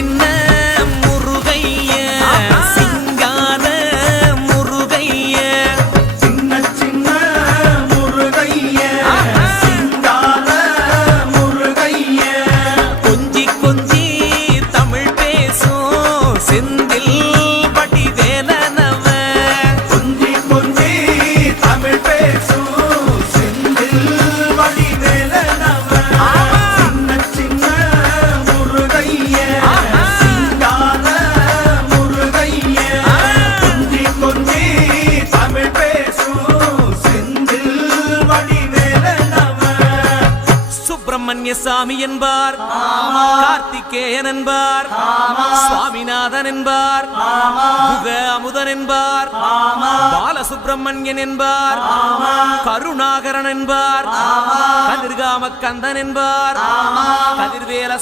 சின்ன முருகைய சிங்கார முருகைய சின்ன சின்ன முருகைய சிங்கார முருகைய கொஞ்சி கொஞ்சி தமிழ் பேசும் செந்தில் வடிவேலனவ கொஞ்சி கொஞ்சி தமிழ் பேசும் செந்தில் வடிவேலனவ சின்ன சின்ன முருகைய சிங்கார முருகைய கொஞ்சி கொஞ்சி தமிழ் பேசும் செந்தில் வடிவேலனவ சுப்பிரமணிய சாமி என்பார் கார்த்திகேயன் என்பார் சுவாமிநாதன் என்பார் முக அமுதன் என்பார் பாலசுப்பிரமணியன் என்பார் கருணாகரன் என்பார் கதிர்காம கந்தன் என்பார் கதிர்வேல